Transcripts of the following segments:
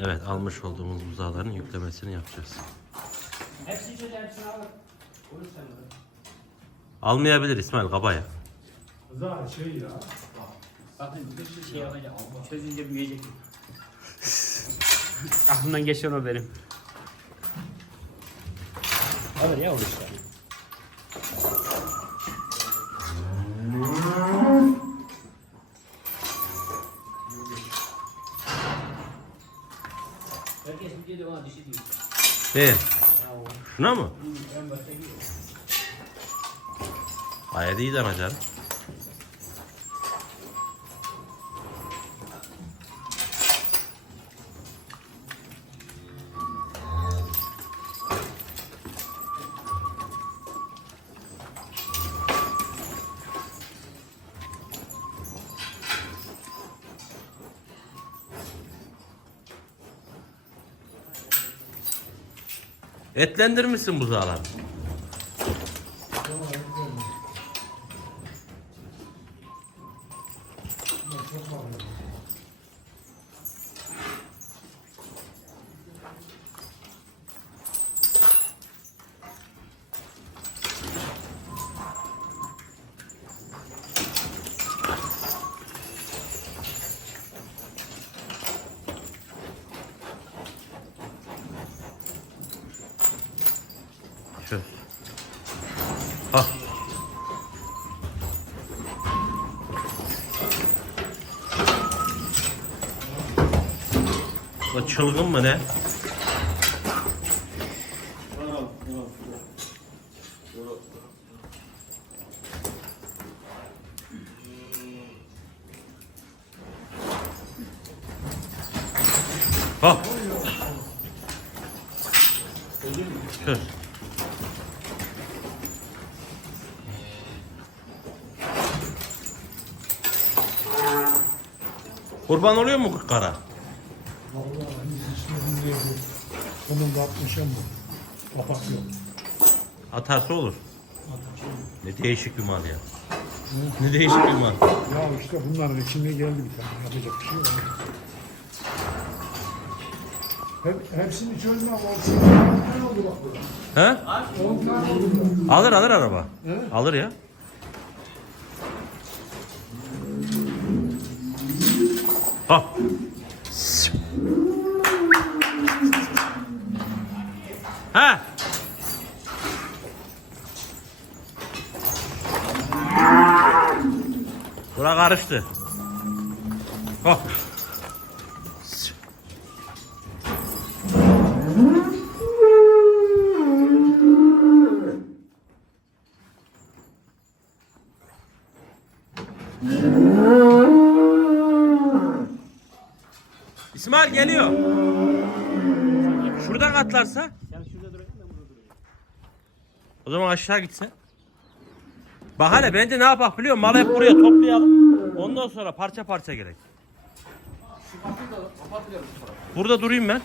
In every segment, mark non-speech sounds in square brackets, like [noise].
Evet almış olduğumuz buzağların yüklemesini yapacağız. Hepsini çöz hepsini al. Sen de. Almayabilir İsmail kabaya. Zaten şey ya. Bakın bir şey yapacağım. Çözünce büyüyecek. Aklımdan geçen o benim. Alır ya o işte. Ne? Şuna mı? Gayet iyi dana canım. Etlendirmişsin buzağları. Şöyle. Ha. O çılgın mı ne? Ha. Şöyle. Kurban oluyor mu kara? Vallahi değil. Bunun da 60 ama. Kapak yok. Atarsa olur. Yok. Ne değişik bir mal ya. Ne değişik bir mal. Ya işte bunların içine geldi bir tane. Yapacak bir şey yok. Hep, hepsini çözme ama oldu bak burada? He? 10 tane oldu burada. Alır alır araba. He? Alır ya. Ha. Ha. Bura karıştı. Ha. İsmail geliyor. Şuradan atlarsa Sen şurada duracaksın ben burada duracağım. O zaman aşağı gitsin. Bak hele bence ne yapak biliyor musun? Malı hep buraya toplayalım. Ondan sonra parça parça gerek. Burada durayım ben.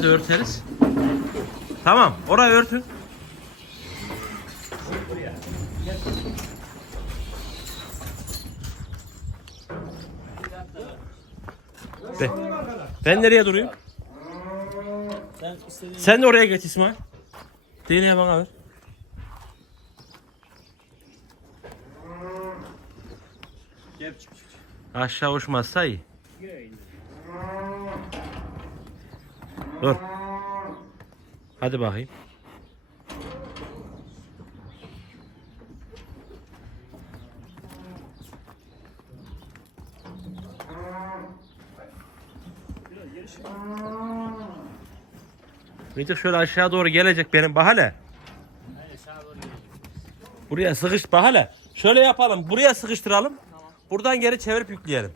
Orayı da örteriz. Tamam, orayı örtün. Ben, ben nereye durayım? Sen de oraya geç İsmail. Değneğe bana ver. Aşağı uçmazsa iyi. Dur. Hadi bakayım. Mecik şöyle aşağı doğru gelecek benim gidiyor. Buraya sıkış bahane. Şöyle yapalım. Buraya sıkıştıralım. Buradan geri çevirip yükleyelim.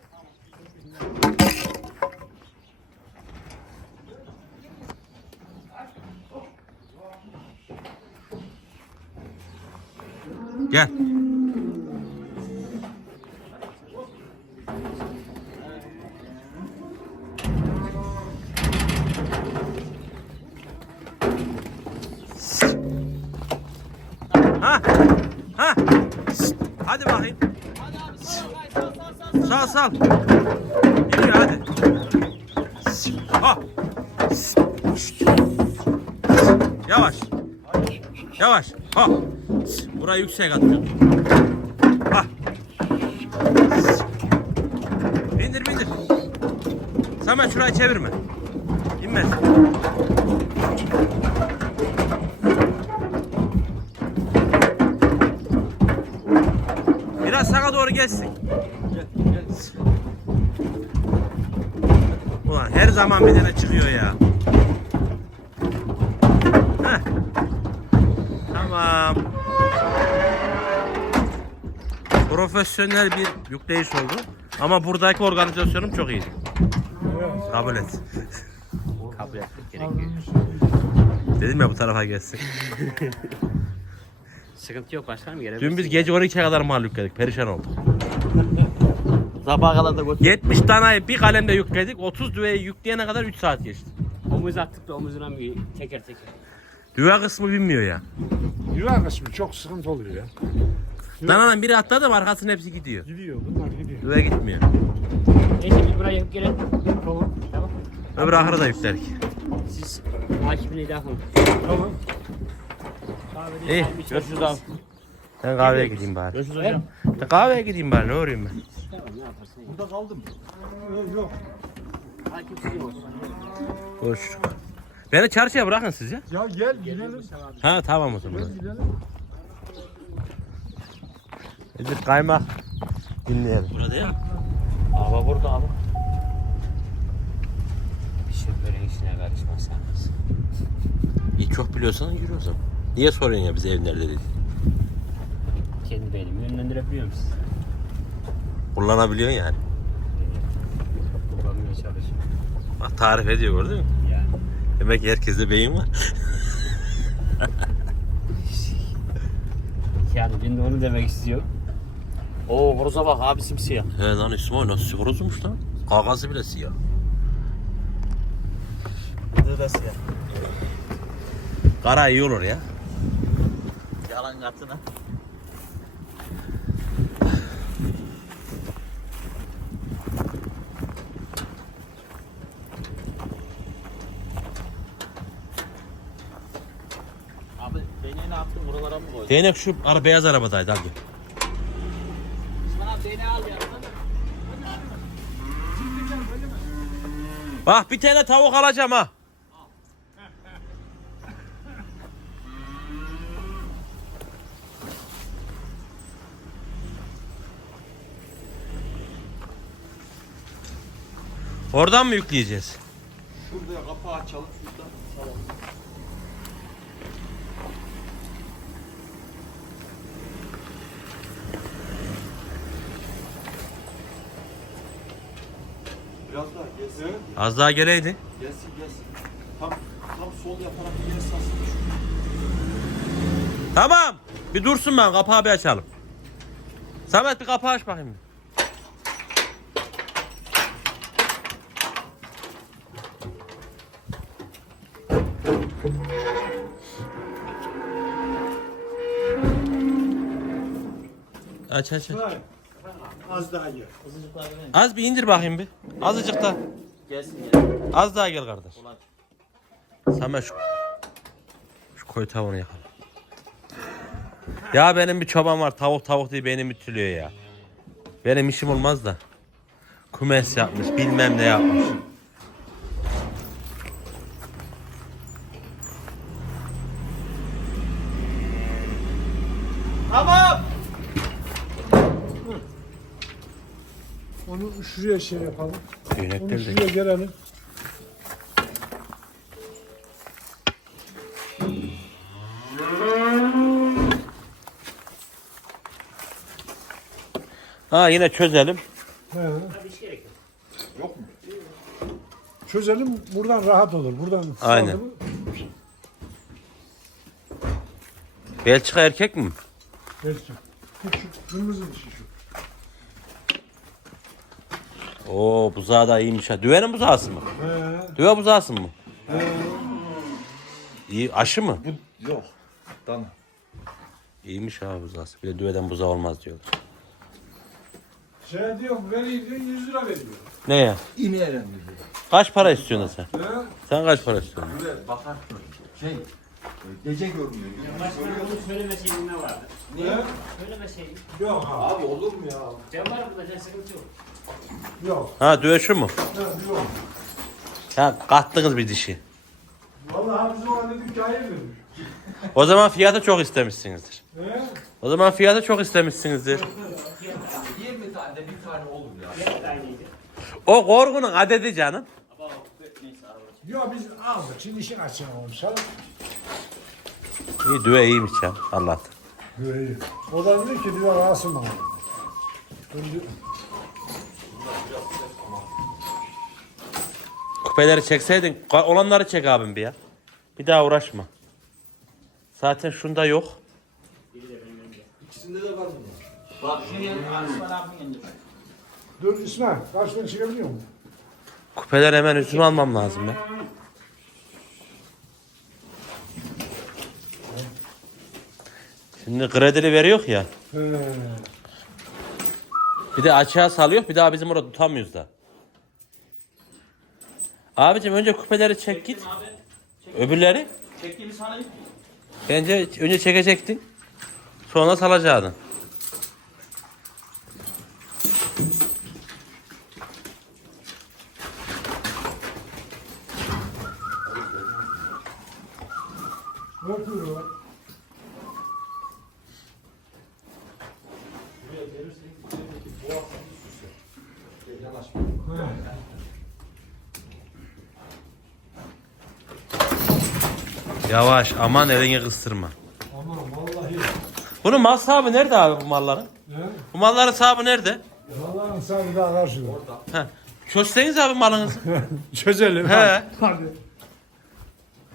Gel. Ha? Ha? Hadi bakayım. Sal sal. Gidiyor hadi. Ha. Yavaş. Yavaş. Ha. Burayı yüksek atıyorsun. Ha. Bindir bindir. Samet şurayı çevirme. İnmez. Biraz sağa doğru gelsin. Ulan her zaman bir tane çıkıyor ya. Profesyonel bir yükleyiş oldu. Ama buradaki organizasyonum çok iyiydi. Kabul et. [laughs] Kabul etmek gerekiyor. Dedim ya bu tarafa gelsin. [laughs] Sıkıntı yok başkanım gelebilirsin. Dün biz gece 12'ye kadar mal yükledik. Perişan olduk. [laughs] Sabaha kadar da götür. 70 tane bir kalemde yükledik. 30 düveyi yükleyene kadar 3 saat geçti. Omuz attık da omuzuna bir teker teker. Düve kısmı bilmiyor ya. Yuva kısmı çok sıkıntı oluyor ya. Danadan biri atladı mı arkasının hepsi gidiyor. Gidiyor bunlar gidiyor. Düve gitmiyor. Neyse biz buraya yapıp gelelim. Tamam. Tamam. Öbür ahırı da yükledik. Siz hakimini daha yapın. Tamam. İyi. Görüşürüz abi. Ben kahveye gideyim bari. Görüşürüz hocam. Ben kahveye gideyim bari. Ne uğrayayım ben? Tamam ne yaparsın. ya. Burada kaldım. Yok yok. Olsun. Görüşürüz. Beni çarşıya bırakın siz ya. Ya gel gidelim. Ha tamam o zaman. Gel gidelim. Edip kaymak dinleyelim. Burada ya. Abi burada abi. Bir şoförün işine karışmazsanız. İyi çok biliyorsan yürü o zaman. Niye soruyorsun ya bize ev nerede dedi. Kendi beynimi yönlendirebiliyor musun? Kullanabiliyorsun yani. Kullanmaya çalışıyorum. Bak tarif ediyor gördün mü? Yani. Demek ki herkeste beyin var. Yani ben de onu demek istiyorum. Oo horoza bak abi simsiyah. He lan İsmail nasıl horozmuş lan? Kagası bile siyah. Burada siyah. Kara iyi olur ya. Yalan katına. Abi beni ne yaptın? Buralara mı koydun? Değnek şu ara, beyaz arabadaydı abi. Sana beni al ya. Bak bir tane tavuk alacağım ha. Oradan mı yükleyeceğiz? Şurada kapağı açalım şuradan. Tamam. Biraz daha gelsin. Az daha geleydi. Gelsin gelsin. Tam tam sol yaparak ileri sarsın. Tamam. Bir dursun ben kapağı bir açalım. Samet bir kapağı aç bakayım. bir. Aç aç aç. Az daha gel. Az bir indir bakayım bir. Azıcık da. Gelsin gelsin. Az daha gel kardeş. Ulan. Samet şu, şu koyu tavuğunu yakalım. Ya benim bir çoban var tavuk tavuk diye beni mütülüyor ya. Benim işim olmaz da. Kumes yapmış bilmem ne yapmış. Tamam. Onu şuraya şey yapalım. De şuraya gelelim. Ha yine çözelim. He. Bir şey yok. Çözelim buradan rahat olur. Buradan Aynen. saldı mı? Belçika erkek mi? Belki. Şu kırmızı dişi şu. Oo buzağı da iyiymiş ha. Düvenin buzağısı mı? He. Düve buzağısı mı? He. İyi aşı mı? Bu yok. Dana. İyiymiş ha buzağısı. Bir de düveden buzağı olmaz diyorlar. Şey diyor vereyim diyor 100 lira veriyor. Ne ya? İneğe diyor. Kaç para istiyorsun sen? He. Sen kaç para istiyorsun? Böyle bakar. Şey. Gece görmüyor. Başkanım bunu söylemeseydin ne vardı? Ne? Söylemeseydin. Yok abi. Abi olur mu ya? Sen var burada sen sıkıntı yok. Yok. Ha şu mu? Ha, yok. Ha kattınız bir dişi. Vallahi biz o halde dedik ki hayırdır. O zaman fiyatı çok istemişsinizdir. He? O zaman fiyatı çok istemişsinizdir. 20 tane bir tane olur ya. O korkunun adedi canım. Yok biz aldık. Şimdi işin açığını olmuş. İyi düve iyiymiş ya Allah'tan. Böyle. O da dedi ki diyor alsın bana. Şimdi Kupeleri çekseydin olanları çek abim bir ya. Bir daha uğraşma. Zaten şunda yok. İkisinde de var mı? Bak yanına Osman abinin yanına. dur İsmail. Karşıdan çıkabiliyor musun? Kupeler hemen üzüm almam lazım ya. Şimdi kredili veriyor ya. He. Bir de açığa salıyor. Bir daha bizim orada tutamıyoruz da. Abicim önce kupeleri çek git. Öbürleri? Çektiğimi sanayım. Bence önce çekecektin. Sonra salacaktın. Yavaş aman elini kıstırma. Aman vallahi. Bunun mal sahibi nerede abi bu malların? He? Bu malların sahibi nerede? Vallahi sen daha karşıda. He. Çözseniz abi malınızı. [laughs] Çözelim. He. Hadi.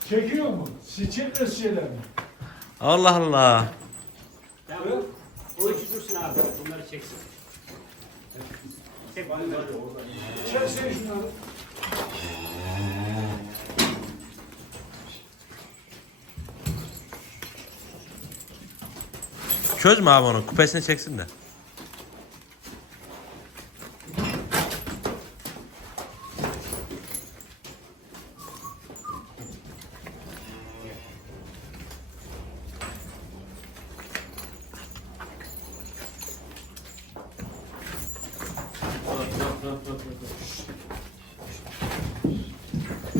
Çekiyor mu? Siçilmez şeyler mi? Allah Allah. Tamam. O üçü dursun abi. Bunları çeksin. Çek. Çeksene şunları. Çözme abi onu. Kupesini çeksin de.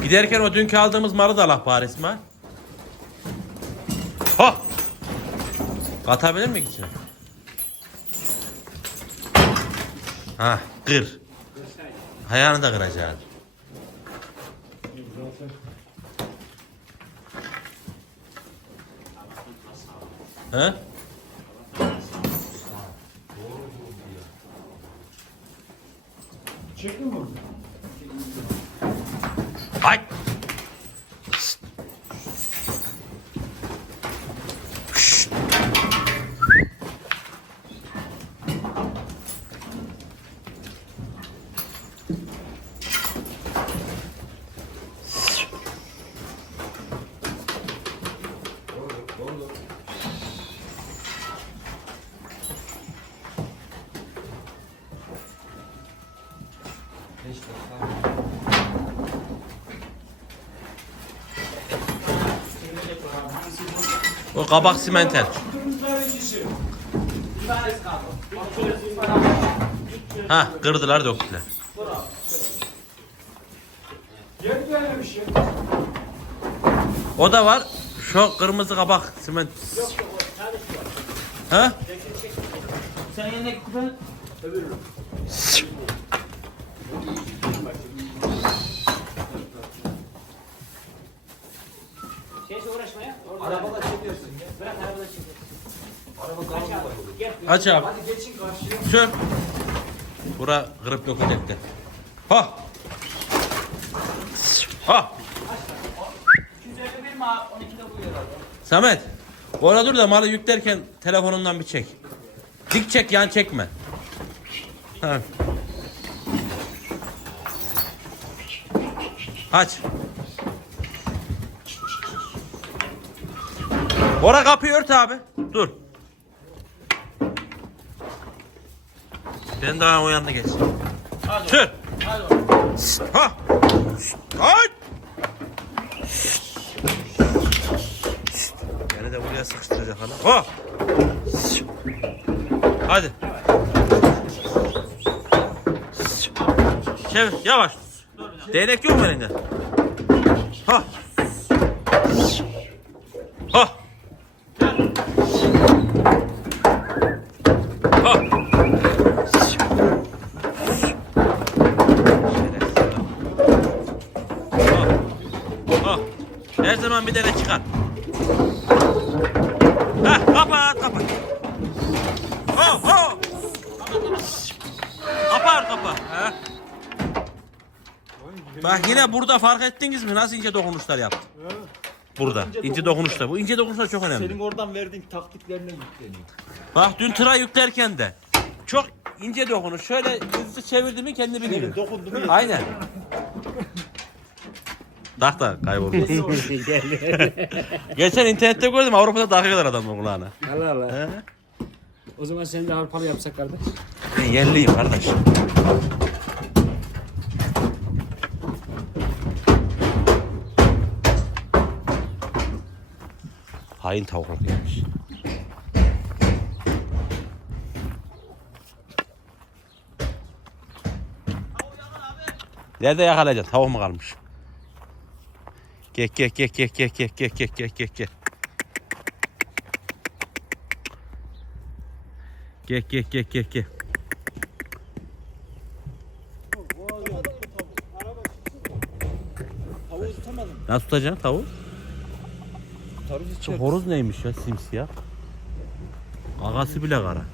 Giderken o dünkü aldığımız malı da Allah bari İsmail. Ha! Katabilir mi içine? Ha, kır. Ayağını da kıracaksın. He? O kabak simentel. Ha, kırdılar döktüler. O da var. Şu kırmızı kabak siment. Ha? Sen yanındaki kupanı öbürü. Şeyse uğraşma ya. Orada Arabada çekiyorsun ya. Bırak arabada çekiyor. Araba Aç abi. Gel. Aç abi. Hadi geçin karşıya. Sür. Bura kırıp dökecekti. Ha. Ha. 251 mi abi? 12'de bu herhalde. Samet. Orada dur da malı yüklerken telefonundan bir çek. Dik çek yan çekme. Ha. Aç. Ora kapıyı ört abi. Dur. Ben daha o yanına geç. Sür. Şşt, Ha. Şşt. Beni de buraya sıkıştıracak hala. Ha. Hadi. Çevir yavaş. Değnek yok mu elinde? Ha. Ha. Ha. Her zaman bir tane çıkar. Ha, kapat, kapat. Ha, ha. Kapar, kapar. Ha. Bak yine burada fark ettiniz mi nasıl ince dokunuşlar yaptı? Burada ince dokunuşlar. Bu ince dokunuşlar çok önemli. Senin oradan verdiğin taktiklerine yükleniyor. Bak dün tıra yüklerken de çok ince dokunuş. Şöyle hızlı çevirdi mi kendi biliyor. Dokundu mu Aynen. Tak da kayboldu. [laughs] Geçen internette gördüm Avrupa'da takıyorlar adamın kulağına. Allah Allah. He? O zaman seni de Avrupalı yapsak kardeş. Ben yerliyim kardeş. Hain tavuklar gelmiş. Nerede yakalayacaksın? Tavuk mu kalmış? Gel gel gel gel gel gel gel gel gel gel gel. Gel gel gel gel gel. Tavuğu tutamadım. Nasıl tutacaksın tavuğu? Tavuğu Şu horoz neymiş ya simsiyah? Agası bile kara.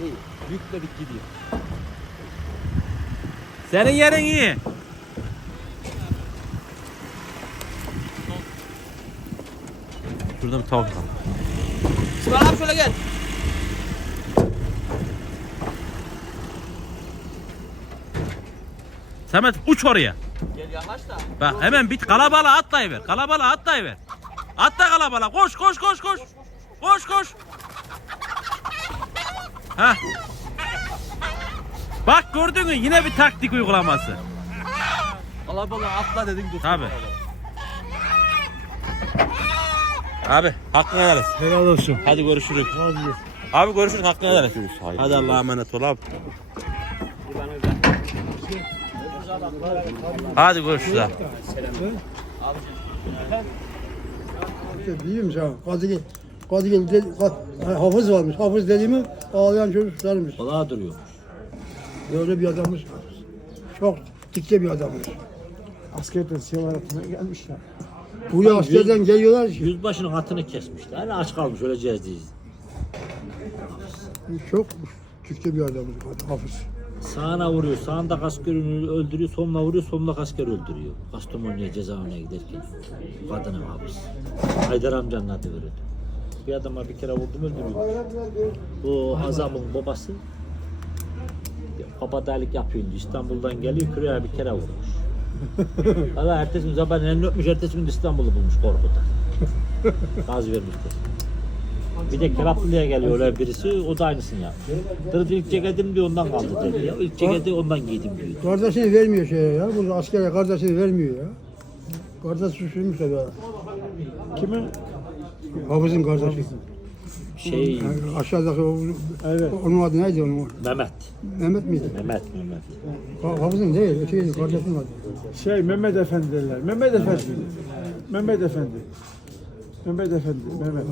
İyi. Yükledik gidiyor. Senin yerin iyi. Şurada bir tavuk var. İsmail abi şöyle gel. Samet uç oraya. Gel yaklaş da. Bak hemen bit kalabalığa atlayıver. Kalabalığa atlayıver. Atla kalabalığa. Koş koş koş koş. Koş koş. Ha. Bak gördün mü yine bir taktik uygulaması. Kalabalığa atla dedin dur. Abi. Abi hakkını helal et. Helal olsun. Hadi görüşürüz. Hadi. Abi görüşürüz hakkını helal et. Hadi Allah'a emanet ol abi. Hadi görüşürüz abi. İşte diyeyim sana. Kadıgil, Kadıgil dedi, ka- ha, hafız varmış. Hafız dediğimi ağlayan çocuk tutarmış. Balığa duruyor. Böyle bir adammış. Çok dikte bir adammış. Askerden siyaretine gelmişler. Buraya askerden geliyorlar. ki, Yüzbaşının atını kesmişler. Hani aç kalmış öleceğiz diye. Çok dikte bir adammış. Hafız. Sağına vuruyor. Sağında askerini öldürüyor. Soluna vuruyor. Solunda asker öldürüyor. Kastamonu'ya cezaevine giderken. Kadını hapis. Haydar amcanın adı verildi. Bir adama bir kere vurdum öldürüyor. Bu Azam'ın babası papadalık yapıyordu. İstanbul'dan geliyor. Küreye bir kere vurmuş. [laughs] Allah ertesi gün sabah elini öpmüş. Ertesi gün İstanbul'u bulmuş korkudan. Gaz vermiştir. Bir de Keraplı'ya geliyor öyle birisi, o da aynısını yaptı. Dırdı ilk ceketim diyor ondan kaldı dedi ya. İlk ceketi ondan giydim diyor. Kardeşini vermiyor şeye ya. Bu askere kardeşini vermiyor ya. Kardeş suçluymuş tabii. ha. Kimin? Hafızın kardeşi. Şey, aşağıdaki o, onun adı neydi onun? Mehmet. Mehmet miydi? Mehmet, Mehmet. Ha- Hafızın değil, ötekiydi, kardeşinin adı. Şey Mehmet Efendi derler. Mehmet Efendi. Mehmet Efendi. Mehmet Efendi. Mehmet.